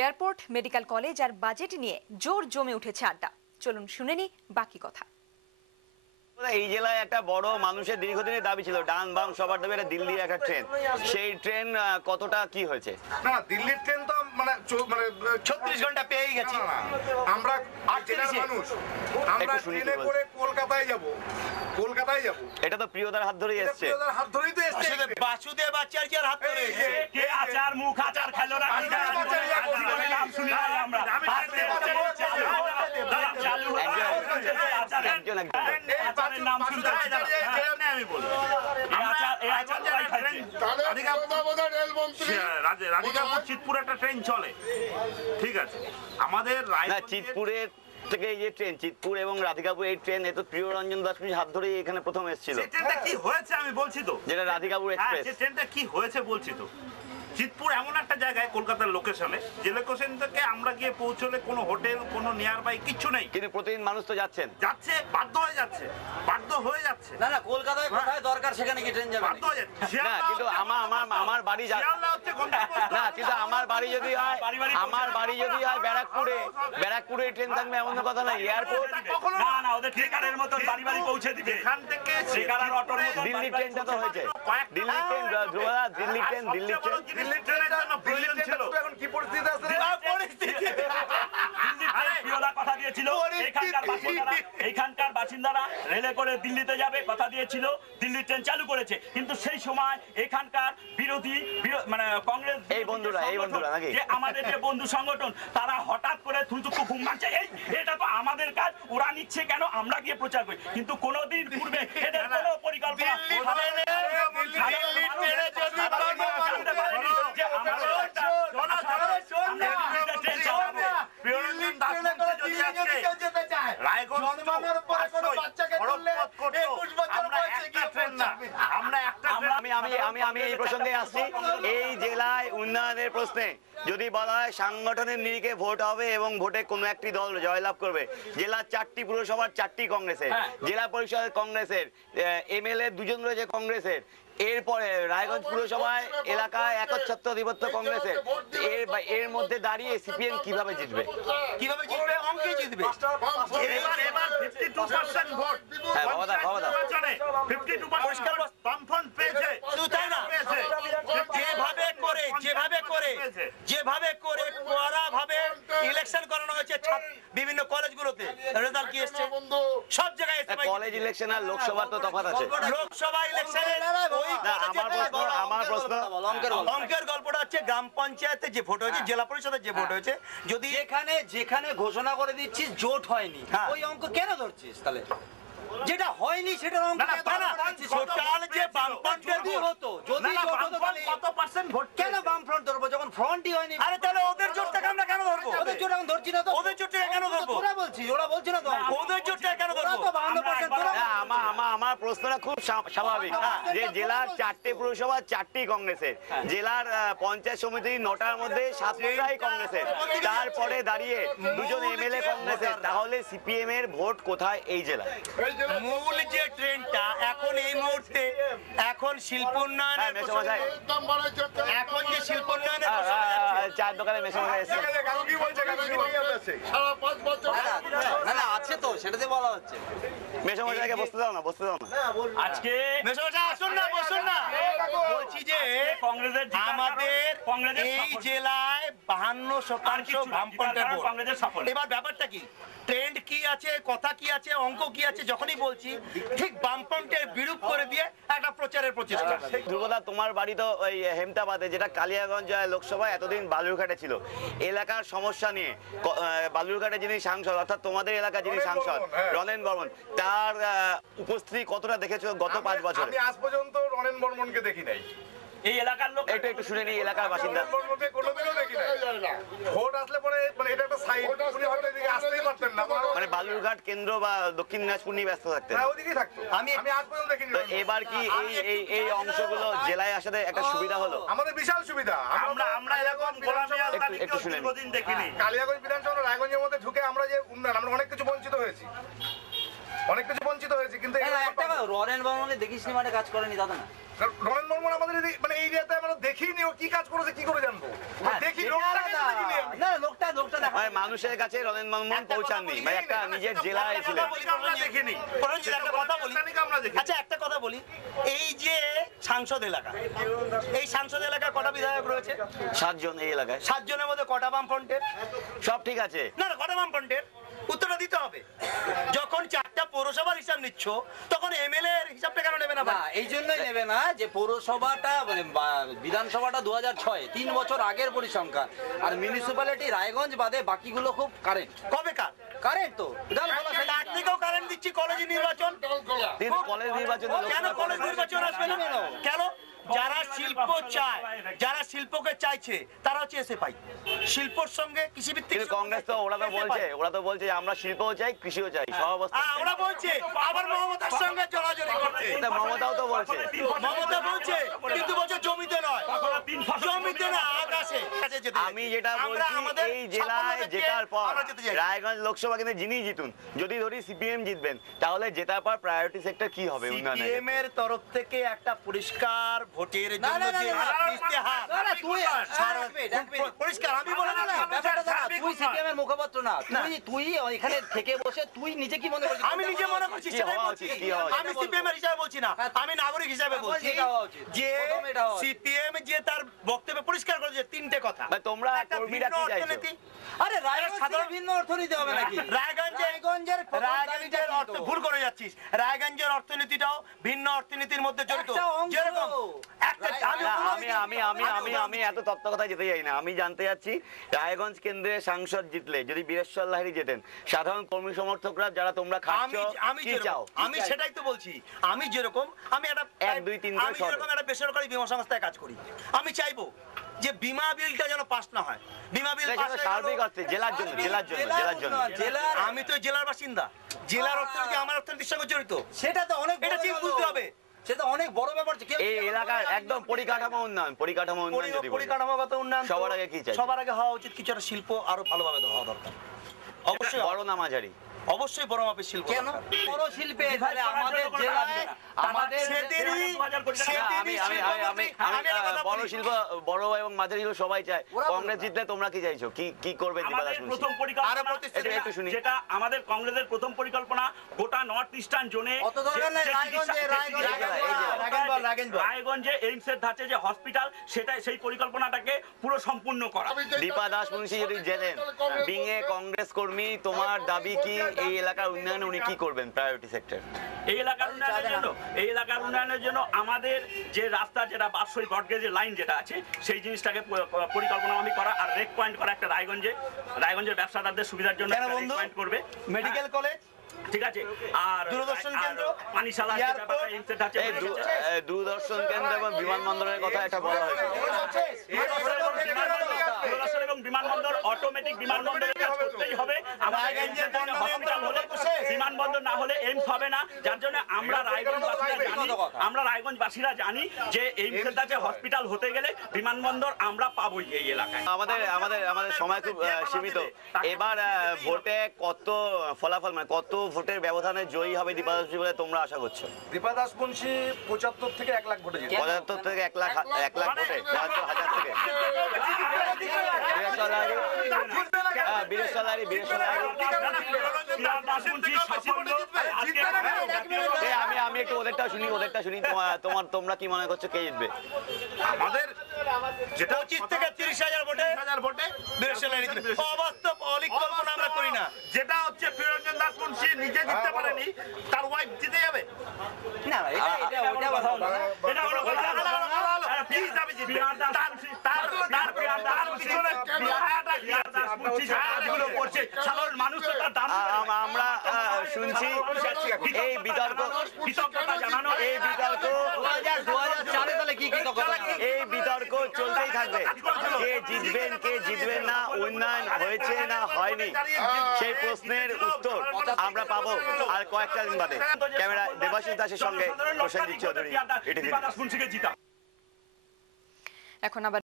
Airport, medical college আর budget নিয়ে জোর জমে উঠেছে আড্ডা। চলুন শুনে নি বাকি কথা। এই জেলায় একটা বড় মানুষের দীর্ঘদিনের দাবি ছিল, ডান বাম সবার দাবি একটা দিল্লির একটা ট্রেন। সেই ট্রেন কতটা কি হয়েছে? না, দিল্লির ট্রেন তো মানে 36 ঘন্টা পেয়ে গেছি আমরা। মানুষ আমরা ট্রেনে করে কলকাতায় যাব। এটা তো প্রিয়দার হাত ধরেই এসেছে। প্রিয়দার হাত ধরেই তো এসেছে। বাসুদেব আচার্যের হাত ধরে এসেছে। কে আচার মুখ আচার খেলো না, নাম শুনি আমরা। নাম শুনতে আমি বলি রাধিকাপুর চিতপুর একটা ট্রেন চলে, ঠিক আছে। আমাদের চিতপুরের থেকে এই যে ট্রেন, চিতপুর এবং রাধিকাপুর এই ট্রেন, এত প্রিয় রঞ্জন দাসপুর হাত ধরেই এখানে প্রথম এসেছিল। ট্রেনটা কি হয়েছে আমি বলছি তো, যেটা রাধিকাপুর এক্সপ্রেস। ট্রেনটা কি হয়েছে বলছি তো। চিতপুর এমন একটা জায়গায় কলকাতার লোকেশনে, যে লোকেশন থেকে আমরা গিয়ে পৌঁছলে কোনো হোটেল, কোনো নিয়ার বাই কিচ্ছু নেই, কিন্তু প্রতিদিন মানুষ তো যাচ্ছে, বাধ্য হয়ে যাচ্ছে। না না, কলকাতায় কোথায় দরকার সেখানে কি ট্রেন যাবে? বাধ্য হয়ে যাচ্ছে। না, কিন্তু আমার বাড়ি না, কিন্তু আমার বাড়ি যদি হয় ব্যারাকপুরে ট্রেন থাকবে এমন কথা না। এয়ারপোর্ট না না, ওদের ঠিকানার মতো বাড়ি বাড়ি পৌঁছে দিবে। এখান থেকে ঠিকানার অটোর মতো দিল্লি ট্রেনটা তো হয়েছে, দিল্লি ট্রেন, দিল্লি ট্রেনের জন্য প্রয়োজন ছিল। এখন কি পরিস্থিতি আছে? কথা দিয়েছিল এইখানকার বাসিন্দারা রেলে করে দিল্লিতে যাবে, কথা দিয়েছিল, দিল্লি ট্রেন চালু করেছে। কিন্তু সেই সময় এখানকার বিরোধী মানে কংগ্রেস এই বন্ধুরা নাকি, যে আমাদের যে বন্ধু সংগঠন, তারা হঠাৎ করে থুতুকু ঘুম মারছে, এটা তো আমাদের কাজ, ওরা নিচ্ছে কেন, আমরা গিয়ে প্রচার করি। কিন্তু কোনোদিন পূর্বে এদের কোনো পরিকল্পনা আমি এই প্রসঙ্গে আসছি। এই জেলায় উন্নয়নের প্রশ্নে যদি বলা হয় সাংগঠনের নিরিখে ভোট হবে এবং ভোটে কোনো একটি দল জয়লাভ করবে, জেলার 4টি পুরসভার 4টি কংগ্রেসের, জেলা পরিষদ কংগ্রেসের, এমএলএ 2জন রয়েছে কংগ্রেসের, এরপরে রায়গঞ্জ পুরসভায় এলাকায় একচ্ছত্র আধিপত্য কংগ্রেসের, এর মধ্যে দাঁড়িয়ে সিপিএম কিভাবে জিতবে? অঙ্কে জিতবে। এবার 52% ভোট, হ্যাঁ বাবাদা 52% বামফ্রন্ট পেয়েছে। শুধু তাই না, যেভাবে করে কড়া ভাবে ইলেকশন করানো হয়েছে বিভিন্ন কলেজগুলোতে, রেজাল্ট কি এসেছে? সব জায়গায় কলেজ ইলেকশন আর লোকসভা তো তফাৎ আছে। লোকসভা ইলেকশনে আমার প্রশ্ন, অঙ্কের গল্পটা হচ্ছে গ্রাম পঞ্চায়েতে যে ভোট হয়েছে, জেলা পরিষদের যে ভোট হয়েছে, যদি যেখানে ঘোষণা করে দিচ্ছিস জোট হয়নি, ওই অঙ্ক কেন ধরছিস? তাহলে যেটা হয়নি সেটার অঙ্ক যে বামফ্রন্টের হতো, যদি জোট হতো তাহলে কত পার্সেন্ট ভোট কেন বামফ্রন্ট ধরবো যখন ফ্রন্টই হয়নি? আরে তাহলে ওদের জোটটাকে আমরা কেন ধরবো? ওদের জোট এখন ধরছি না তো। ওদের জোটটাকে কেন ধরবো? ওরা বলছি, ওরা বলছে না তো। ওদের জোটটাকে কেন ধরবো? 52%। আমার প্রশ্নটা খুব স্বাভাবিক যে জেলার 4টে পুরসভা 4টি কংগ্রেসের, জেলার পঞ্চায়েত সমিতির 9টার মধ্যে 7টাই কংগ্রেসের, তারপরে দাঁড়িয়ে 2জন এমএলএ কংগ্রেসের, তাহলে সিপিএম এর ভোট কোথায় এই জেলায়? মূল যে ট্রেনটা এখন এই মুহূর্তে এখন শিল্প উন্নয়নের এখন যে শিল্প উন্নয়নের চার দোকানে মেশানো এসেছে আছে তো, সেটাতে বলা হচ্ছে। মেশামশাইকে বসতে দাও না। আজকে মেশামশাই আসুন না, বসুন না। বলছি যে আমাদের এই জেলায় 52% বামফ্রন্টের ভোট। এবার ব্যাপারটা কি, ট্রেন্ড কি আছে, কথা কি আছে, অঙ্ক কি আছে, যখনই বলছি ঠিক বামফ্রন্টের বিরূপ করে দিয়ে একটা প্রচারের প্রচেষ্টা। ধ্রুবদা, তোমার বাড়ি তো ওই হেমতাবাদে, যেটা কালিয়াগঞ্জ লোকসভা এতদিন বালুরঘাটে ছিল। এলাকার সমস্যা নিয়ে বালুরঘাটে যিনি সাংসদ, অর্থাৎ তোমাদের এলাকা যিনি সাংসদ রনেন বর্মন, তার উপস্থিতি কতটা দেখেছো গত 5 বছরে? আমি আজ পর্যন্ত রনেন বর্মনকে দেখি নাই। এই এলাকার লোক একটু শুনে নি, এলাকার বাসিন্দা। ভোট আসলে পরে মানে এটা একটা সাইড, উনি হয়তো এদিকে আসতেই পারতেন না, মানে বালুরঘাট কেন্দ্র বা দক্ষিণ দিনাজপুর নিয়ে ব্যস্ত থাকতেন। হ্যাঁ, ওদিকেই থাকতো। আমি আজ পর্যন্ত দেখিনি। এবার কি এই অংশগুলো জেলায় আসাতে একটা সুবিধা হলো? আমাদের বিশাল সুবিধা। আমরা এরকম একটু শুনে দিন দেখিনি। কালিয়াগঞ্জ বিধানসভা রায়গঞ্জের মধ্যে ঢুকে আমরা যে উন্নয়ন, আমরা অনেক কিছু বঞ্চিত হয়েছি। রনেন বর্মনকে দেখিস নি মানে কাজ করেনি দাদা না? নরেন বর্মন আমাদের মানে এই এরিয়াতে আমরা দেখিনি, ও কি কাজ করেছে কি করে জানবো? দেখি লোকটাকে তো দেখিনি আমি। না লোকটা দেখা ভাই মানুষের কাছে রনেন বর্মন পৌঁছাননি ভাই, একটা নিজের জেলায় ছিলেন। আমরা দেখিনি। একটা কথা বলি, আমরা দেখি। আচ্ছা একটা কথা বলি, এই যে সাংসদ এলাকা, এই সাংসদ এলাকায় কটা বিধায়ক রয়েছে? 7 জন এই এলাকায়। 7 জনের মধ্যে কটা বামফ্রন্টের? সব ঠিক আছে। না না, কটা বামফ্রন্টের? উত্তরটা দিতে হবে। যখন 4টা পৌরসভার হিসাব নিচ্ছ তখন এমএলএ এর হিসাবটা কেন নেবে না? এই জন্যই নেবে না যে পৌরসভাটা মানে বিধানসভাটা 2006 3 বছর আগের পরিসংখ্যান, আর মিউনিসিপ্যালিটি রায়গঞ্জ বাদে বাকিগুলো খুব কারেন্ট। কবে কারেন্ট তো তার থেকেও কারেন্ট দিচ্ছি। কলেজ নির্বাচন, কিন্তু কলেজ নির্বাচনে কেন কলেজ নির্বাচন আসবে না? কেন? যারা শিল্প চায়, যারা শিল্পকে চাইছে তারা হচ্ছে এসএফআই, শিল্পর সঙ্গে কৃষিভিত্তিক। কিন্তু কংগ্রেস তো ওরা তো বলছে যে আমরা শিল্পও চাই কৃষিও চাই সব অবস্থা। ওরা বলছে, আবার মমতার সঙ্গে জড়াজড়ি করছে। মমতাও তো বলছে, মমতা বলছে কিন্তু বলছে জমিতে নয়, জমিতে না আকাশে। আমি যেটা বলছি এই জেলায় জেতার পর রায়গঞ্জ লোকসভা কিন্তু যিনি জিতুন, যদি ধরি সিপিএম জিতবেন, তাহলে জেতার পর প্রায়োরিটি সেক্টর কি হবে উন্নয়নে? সিপিএম এর তরফ থেকে একটা পরিষ্কার ভোটের জন্য যে ইশতেহার, পরিষ্কার আমি বলে না, ব্যাপারটা দাঁড়া, তুই সিপিএম এর মুখপাত্র না, তুই এখানে থেকে বসে তুই নিজে কি মনে করছিস? আমি নিজে মনে করছি সেটাই বলছি। আমি সিপিএম এর হিসাবে বলছি না, আমি নাগরিক হিসাবে বলছি যে সিপিএম যে তার বক্তব্যে পরিষ্কার করেছে 3টে কথা। তোমরা কর্মীরা কি চাইছো? আরে রায়গঞ্জ সাধারণ ভিন্ন অর্থনীতি হবে নাকি? রায়গঞ্জের অর্থ ভুল করে যাচ্ছিস। রায়গঞ্জের অর্থনীতিটাও ভিন্ন অর্থনীতির মধ্যে জড়িত। যেরকম আমি এত তত্ত্ব কথা যেতে চাই না, আমি জানতে যাচ্ছি রায়গঞ্জ কেন্দ্রের সাংসদ জিতলে, যদি বীরেশ্বর লাহিড়ী জেতেন, সাধারণ কর্মী সমর্থকরা যারা তোমরা খাচ্ছ কি চাও? আমি সেটাই তো বলছি। আমি যেরকম আমি একটা 1, 2, 3 আমি যেরকম একটা বেসরকারি বীমা সংস্থায় কাজ করি, আমি চাইবো যে বীমা বিলটা যেন পাস না হয়। বীমা বিল সার্বিক অর্থে জেলার জন্য আমি তো জেলার বাসিন্দা, জেলার অর্থনীতি আমার অর্থনীতির সঙ্গে জড়িত। সেটা তো অনেক, এটা ঠিক বুঝতে হবে, সেটা অনেক বড় ব্যাপার। এই এলাকার একদম পরিকাঠামো উন্নয়ন যদি বলি, পরিকাঠামোগত উন্নয়ন সবার আগে কি চাই? সবার আগে হওয়া উচিত কিছু একটা শিল্প আরো ভালোভাবে হওয়া দরকার। অবশ্যই বড় না মাঝারি, অবশ্যই বড় মাপের শিল্প। কেন বড় শিল্পে আমাদের বড় শিল্প, বড় এবং মাঝারি শিল্প সবাই চায়। কংগ্রেস জিতলে তোমরা কি চাইছো? কি করবে? যেটা আমাদের কংগ্রেসের প্রথম পরিকল্পনা, গোটা নর্থ ইস্টার্ন জোনে রায়গঞ্জে এইমসের ধাঁচে যে হসপিটাল, সেটা সেই পরিকল্পনাটাকে পুরো সম্পূর্ণ করা। দীপা দাস মুন্সি যদি জেনেন, বিঙে কংগ্রেস কর্মী, তোমার দাবি কি এই এলাকার উন্নয়নে উনি কি করবেন প্রায়োরিটি সেক্টর? এই এলাকার উন্নয়নের জন্য আমাদের যে রাস্তা, যেটা বাৎসরিক ব্রডগেজের লাইন যেটা আছে, সেই জিনিসটাকে পরিকল্পনা আমি করা, আর রেক পয়েন্ট করা একটা রায়গঞ্জের ব্যবসাদারদের সুবিধার জন্য পয়েন্ট করবে। মেডিকেল কলেজ, ঠিক আছে, আর দূরদর্শন কেন্দ্র, পানিশালা, দূরদর্শন কেন্দ্র এবং বিমানবন্দরের কথা একটা বলা হয়েছে। দূরদর্শন এবং বিমানবন্দর, অটোমেটিক বিমানবন্দরের কাজ করতেই হবে। বিমানবন্দর না হলে এইমস হবে না, যার জন্য আমরা রায়গঞ্জবাসীরা জানি যে এইমসের কাছে হসপিটাল হতে গেলে বিমানবন্দর আমরা পাবোই এই এলাকায়। আমাদের সময় খুব সীমিত। এবার ভোটে কত ফলাফল, মানে কত ভোটের ব্যবধানে জয়ী হবে দীপা দাস বলে তোমরা আশা করছো? দীপা দাস মুন্সি 75 থেকে 1 লাখ ভোটে জিতবে। 75 থেকে 1 লাখ ভোটে, 75,000 থেকে। আমি একটু ওদেরটা শুনি। তোমরা কি মনে করছো কে জিতবে? আমাদের যেটা 25 থেকে 30,000 ভোটে অবাস্তব অলিক কল্পনা আমরা করি না। যেটা হচ্ছে প্রিয়রঞ্জন দাস মুন্সি নিজে জিততে পারেনি, তার ওয়াইফ জিতে যাবে না, এটা হলো কথা। আমরা শুনছি এই বিতর্ক চলতেই থাকবে। কে জিতবেন না, উন্নয়ন হয়েছে না হয়নি, সেই প্রশ্নের উত্তর আমরা পাবো আর কয়েকটা দিন বাদে। ক্যামেরা দেবাশিস দাসের সঙ্গে প্রসেনজিৎ চৌধুরী। এখন আবার